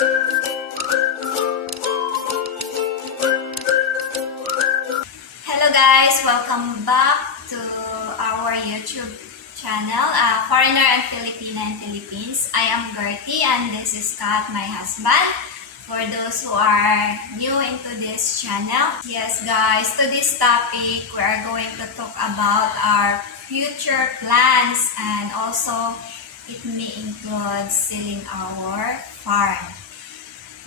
Hello guys, welcome back to our YouTube channel, Foreigner and Filipina in Philippines. I am Gertie and this is Kat, my husband. For those who are new into this channel, yes guys, to this topic we are going to talk about our future plans, and also it may include selling our farm.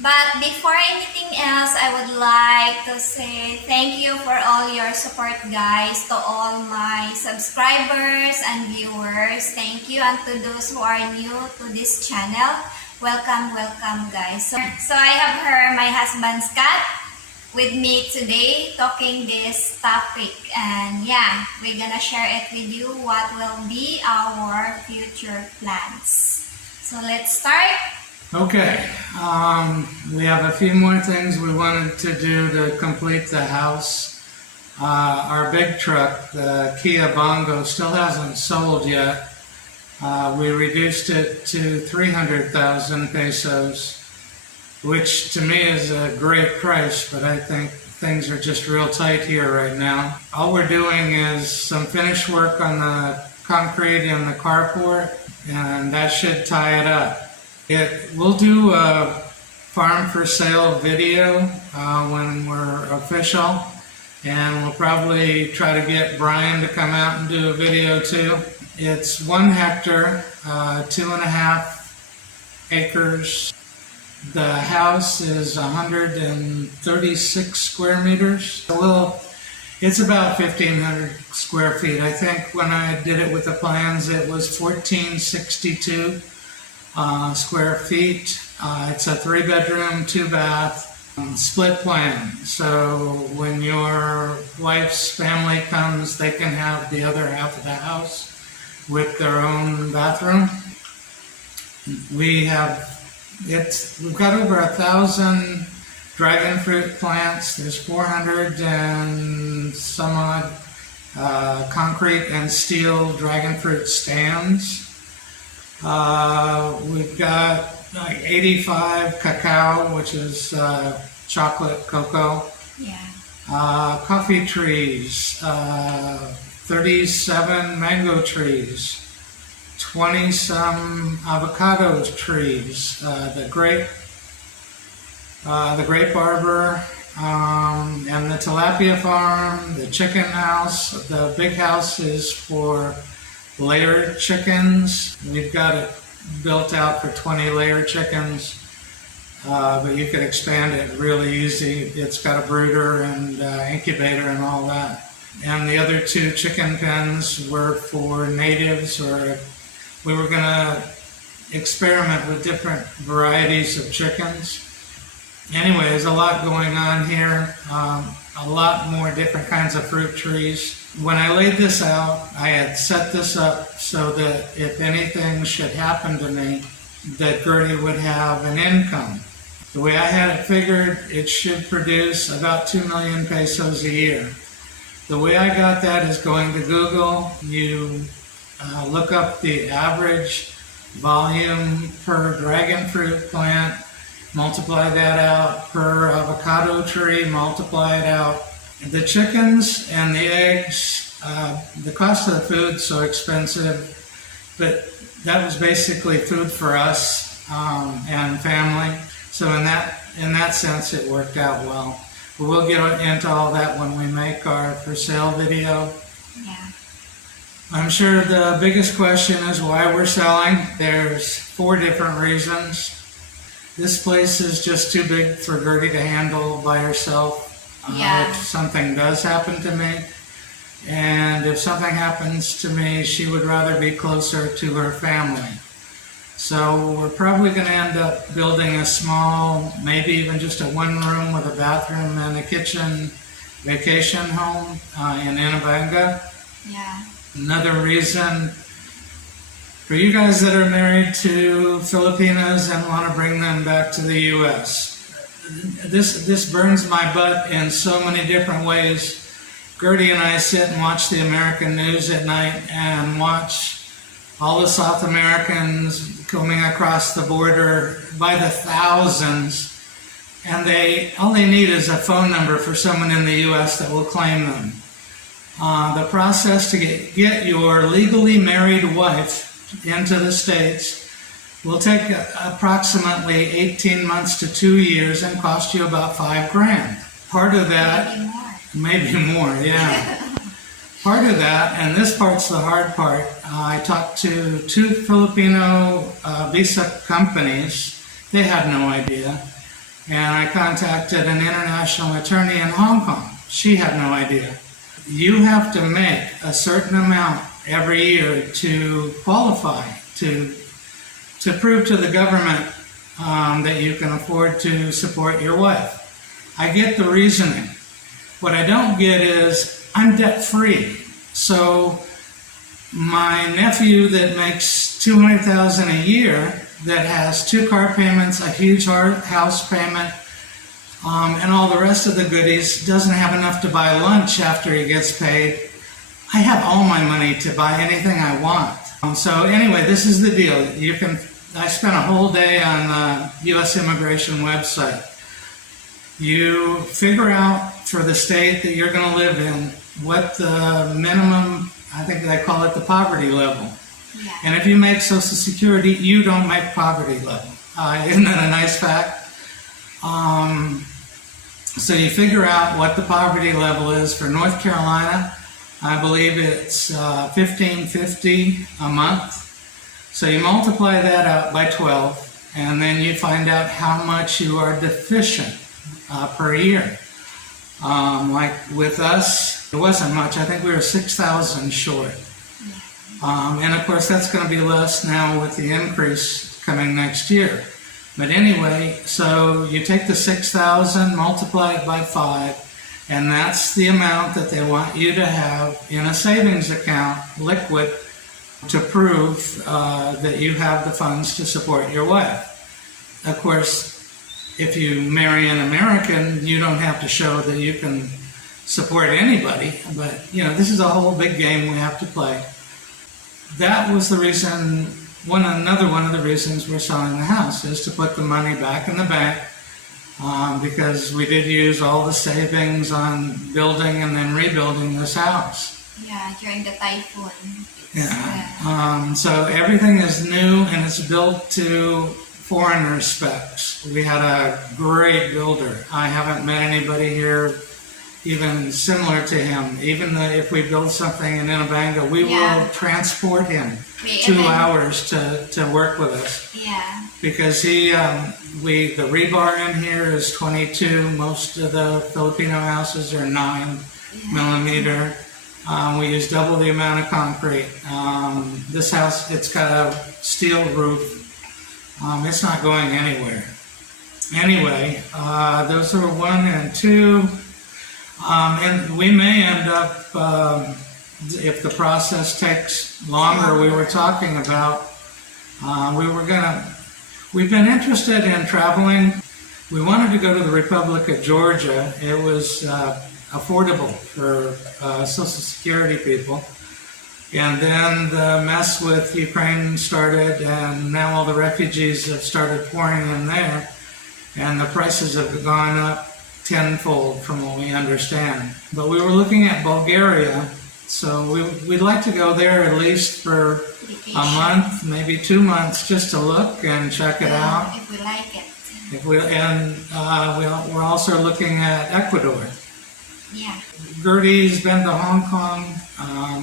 But before anything else, I would like to say thank you for all your support guys, to all my subscribers and viewers. Thank you, and to those who are new to this channel, welcome guys. So I have her, my husband's cat, with me today talking this topic, and yeah, we're gonna share it with you what will be our future plans. So let's start. Okay, we have a few more things we wanted to do to complete the house. Our big truck, the Kia Bongo, still hasn't sold yet. We reduced it to 300,000 pesos, which to me is a great price, but I think things are just real tight here right now. All we're doing is some finish work on the concrete in the carport, and that should tie it up. We'll do a farm for sale video when we're official, and we'll probably try to get Brian to come out and do a video too. It's 1 hectare, 2.5 acres. The house is 136 square meters. It's about 1,500 square feet. I think when I did it with the plans, it was 1,462. square feet. It's a 3-bedroom, 2-bath, split plan. So when your wife's family comes, they can have the other half of the house with their own bathroom. We've got over 1,000 dragon fruit plants. There's 400 and some odd concrete and steel dragon fruit stands. We've got like 85 cacao, which is chocolate cocoa. Yeah. Coffee trees, 37 mango trees, 20 some avocado trees, the grape arbor, and the tilapia farm, the chicken house. The big house is for layer chickens. We've got it built out for 20 layer chickens, but you could expand it really easy. It's got a brooder and incubator and all that. And the other 2 chicken pens were for natives, or we were going to experiment with different varieties of chickens. Anyway, there's a lot going on here, a lot more different kinds of fruit trees. When I laid this out, I had set this up so that if anything should happen to me, that Gertie would have an income. The way I had it figured, it should produce about 2 million pesos a year. The way I got that is going to Google. You look up the average volume per dragon fruit plant, multiply that out per avocado tree, multiply it out. The chickens and the eggs, the cost of the food's so expensive, but that was basically food for us and family. So in that sense, it worked out well. But we'll get into all that when we make our for sale video. Yeah. I'm sure the biggest question is why we're selling. There's 4 different reasons. This place is just too big for Gertie to handle by herself. If something does happen to me, and if something happens to me, she would rather be closer to her family. So we're probably going to end up building a small, maybe even just a 1-room with a bathroom and a kitchen vacation home in Inabanga. Yeah. Another reason for you guys that are married to Filipinos and want to bring them back to the U.S. This burns my butt in so many different ways. Gertie and I sit and watch the American news at night and watch all the South Americans coming across the border by the thousands, and all they need is a phone number for someone in the U.S. that will claim them. The process to get your legally married wife into the States will take approximately 18 months to 2 years and cost you about $5,000. Part of that, maybe more, yeah. Part of that, and this part's the hard part, I talked to 2 Filipino visa companies. They had no idea. And I contacted an international attorney in Hong Kong. She had no idea. You have to make a certain amount every year to qualify, to prove to the government that you can afford to support your wife. I get the reasoning. What I don't get is I'm debt-free. So my nephew that makes $200,000 a year, that has 2 car payments, a huge house payment, and all the rest of the goodies, doesn't have enough to buy lunch after he gets paid. I have all my money to buy anything I want. So anyway, this is the deal. I spent a whole day on the U.S. immigration website. You figure out for the state that you're going to live in what the minimum, I think they call it the poverty level. Yeah. And if you make Social Security, you don't make poverty level. Isn't that a nice fact? So you figure out what the poverty level is for North Carolina. I believe it's $1,550 a month. So you multiply that out by 12, and then you find out how much you are deficient per year. Like with us, it wasn't much. I think we were 6,000 short. And of course, that's going to be less now with the increase coming next year. But anyway, so you take the 6,000, multiply it by 5, and that's the amount that they want you to have in a savings account, liquid, to prove that you have the funds to support your wife. Of course, if you marry an American, you don't have to show that you can support anybody, but this is a whole big game we have to play. That was the reason, another one of the reasons we're selling the house is to put the money back in the bank, because we did use all the savings on building and then rebuilding this house. Yeah, during the typhoon. Yeah. So everything is new and it's built to foreigner specs. We had a great builder. I haven't met anybody here even similar to him. Even if we build something in Inabanga, we will transport him 2 hours to work with us. Yeah. Because the rebar in here is 22. Most of the Filipino houses are 9 millimeter. We use double the amount of concrete. This house, it's got a steel roof. It's not going anywhere. Anyway, those are 1 and 2. And we may end up, if the process takes longer, we were talking about, we've been interested in traveling. We wanted to go to the Republic of Georgia. It was affordable for Social Security people. And then the mess with Ukraine started, and now all the refugees have started pouring in there, and the prices have gone up tenfold from what we understand. But we were looking at Bulgaria, so we'd like to go there at least for a month, maybe 2 months, just to look and check it out. If we like it. We're also looking at Ecuador. Yeah. Gertie's been to Hong Kong,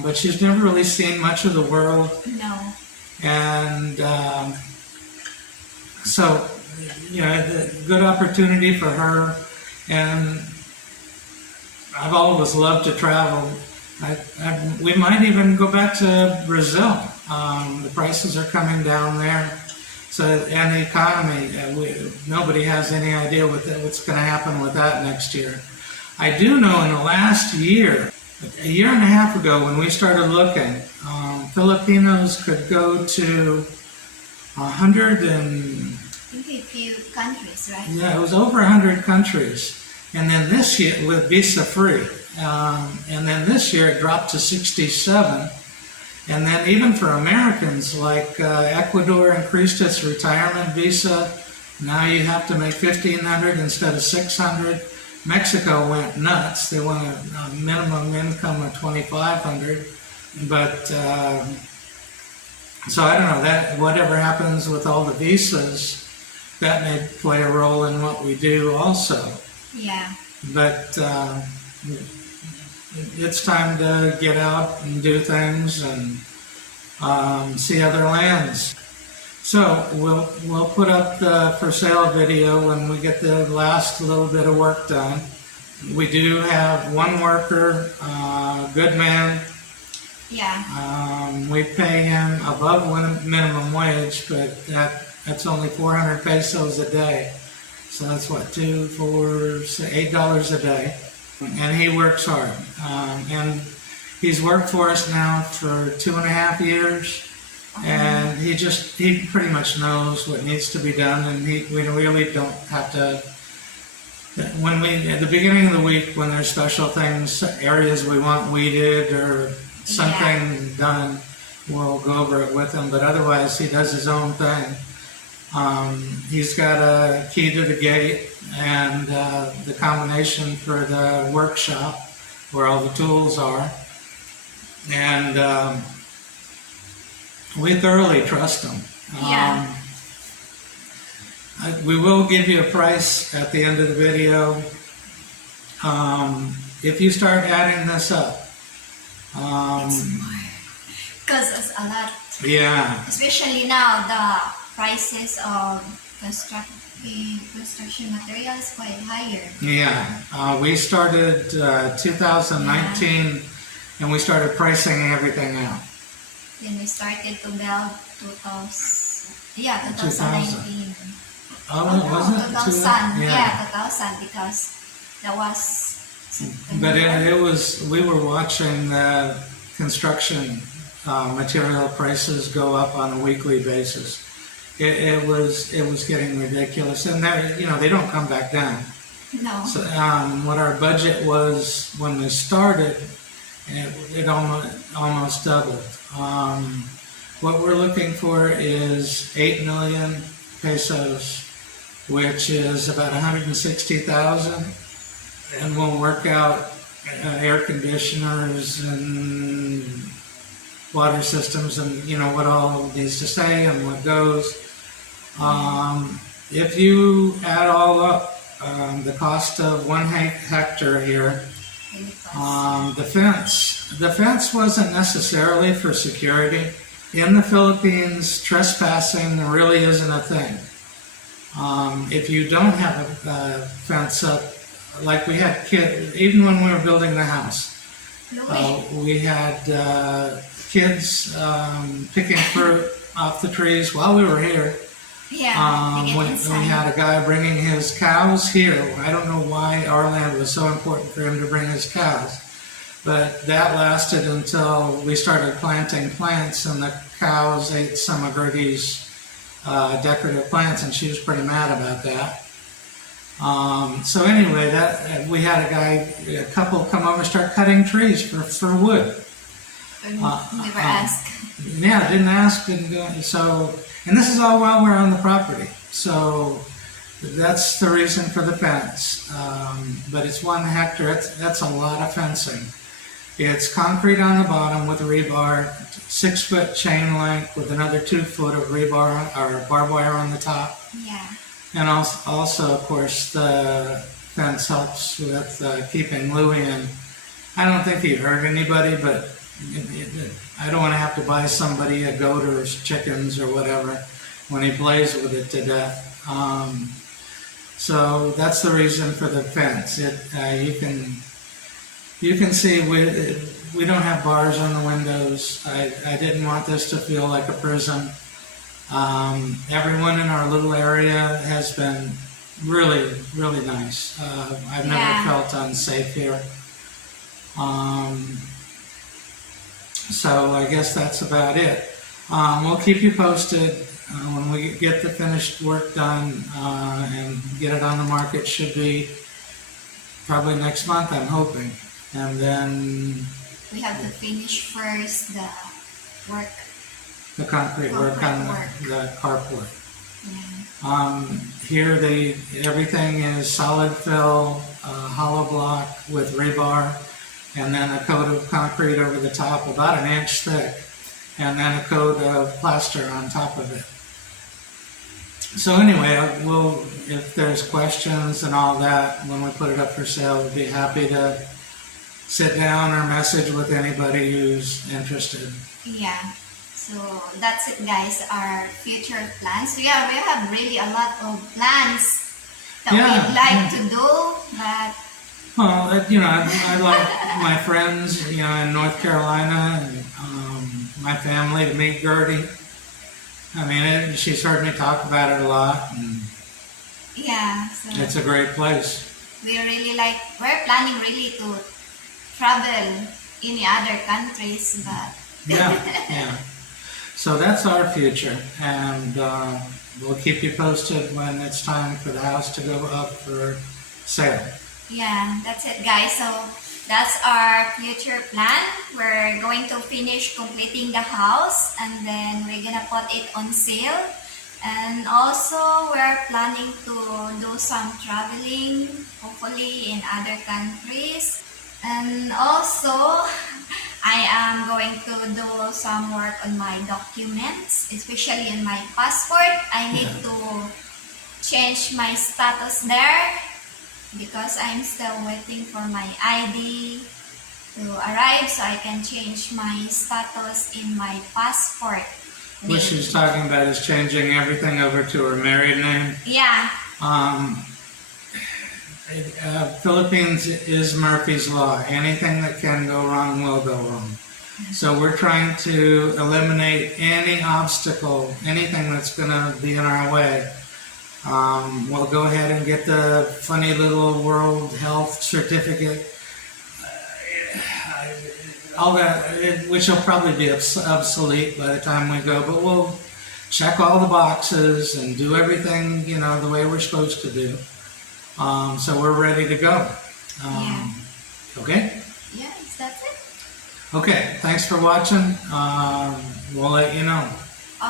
but she's never really seen much of the world. No. And so, good opportunity for her. And I've always loved to travel. We might even go back to Brazil. The prices are coming down there. So, and the economy, nobody has any idea what's going to happen with that next year. I do know in the last year, a year and a half ago when we started looking, Filipinos could go to 100 and... I think a few countries, right? Yeah, it was over 100 countries. And then this year, with visa free. And then this year it dropped to 67. And then even for Americans, like Ecuador increased its retirement visa. Now you have to make $1,500 instead of $600. Mexico went nuts. They want a minimum income of $2,500. But so I don't know that whatever happens with all the visas, that may play a role in what we do also. Yeah. But it's time to get out and do things and see other lands. So we'll put up the for sale video when we get the last little bit of work done. We do have one worker, good man. Yeah. We pay him above minimum wage, but that's only 400 pesos a day. So that's what, $8 a day. And he works hard. And he's worked for us now for 2.5 years. And he pretty much knows what needs to be done, and we really don't have to. At the beginning of the week, when there's special things, areas we want weeded or something done, we'll go over it with him. But otherwise, he does his own thing. He's got a key to the gate and the combination for the workshop where all the tools are, and we thoroughly trust him. We will give you a price at the end of the video. If you start adding this up, Because it's a lot. Yeah. Especially now, the prices of construction materials quite higher. Yeah. We started 2019, and we started pricing everything out. Then we started to build 2019. Oh, was it? 2000. Yeah, 2000, because that was September. But we were watching the construction material prices go up on a weekly basis. It was getting ridiculous, and they don't come back down. No. So what our budget was when we started, it almost doubled. What we're looking for is 8 million pesos, which is about 160,000, and we'll work out air conditioners and water systems and what all needs to stay and what goes. If you add all up the cost of 1 hectare here, the fence wasn't necessarily for security. In the Philippines, trespassing really isn't a thing. If you don't have a fence up, like we had kids, even when we were building the house, we had kids picking fruit off the trees while we were here. Yeah, we had a guy bringing his cows here. I don't know why our land was so important for him to bring his cows, but that lasted until we started planting plants, and the cows ate some of Gertie's decorative plants, and she was pretty mad about that. So anyway, we had a couple come over and start cutting trees for wood. Never asked. Yeah, didn't ask, didn't do it. So, and this is all while we're on the property. So that's the reason for the fence. But it's 1 hectare. That's a lot of fencing. It's concrete on the bottom with rebar, 6-foot chain link with another 2 foot of rebar or barbed wire on the top. Yeah. And also, of course, the fence helps with keeping Louie in. I don't think he hurt anybody, but I don't want to have to buy somebody a goat or chickens or whatever when he plays with it to death. So that's the reason for the fence. You can see we don't have bars on the windows. I didn't want this to feel like a prison. Everyone in our little area has been really, really nice. I've never felt unsafe here. So I guess that's about it. We'll keep you posted when we get the finished work done and get it on the market. Should be probably next month, I'm hoping. And then we have to finish first work. The concrete work on Concrete the carport. Yeah. Here everything is solid fill, hollow block with rebar, and then a coat of concrete over the top, about an inch thick, and then a coat of plaster on top of it. So anyway, if there's questions and all that, when we put it up for sale, we'd be happy to sit down or message with anybody who's interested. Yeah. So that's it, guys. Our future plans. Yeah, we have really a lot of plans that we'd like to do, but Well, I like my friends, in North Carolina, and my family to meet Gertie. I mean, she's heard me talk about it a lot, and yeah. So it's a great place. we're planning really to travel in the other countries, but Yeah. So that's our future, and we'll keep you posted when it's time for the house to go up for sale. yeah, that's it, guys. So that's our future plan. We're going to finish completing the house, and then we're gonna put it on sale. And also, we're planning to do some traveling, hopefully in other countries. And also, I am going to do some work on my documents, especially in my passport. I need to change my status there because I'm still waiting for my ID to arrive so I can change my status in my passport. What she's talking about is changing everything over to her married name. Yeah. Philippines is Murphy's Law. Anything that can go wrong will go wrong. So we're trying to eliminate any obstacle, anything that's going to be in our way. We'll go ahead and get the funny little World Health Certificate, all that, which will probably be obsolete by the time we go, but we'll check all the boxes and do everything, the way we're supposed to do. So we're ready to go. Okay? Yes, that's it. Okay, thanks for watching. We'll let you know.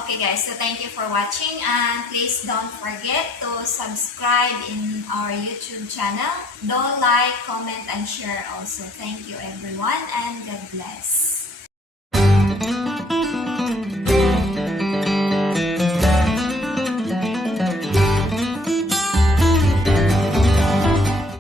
Okay, guys, so thank you for watching, and please don't forget to subscribe in our YouTube channel. Don't like, comment, and share also. Thank you, everyone, and God bless.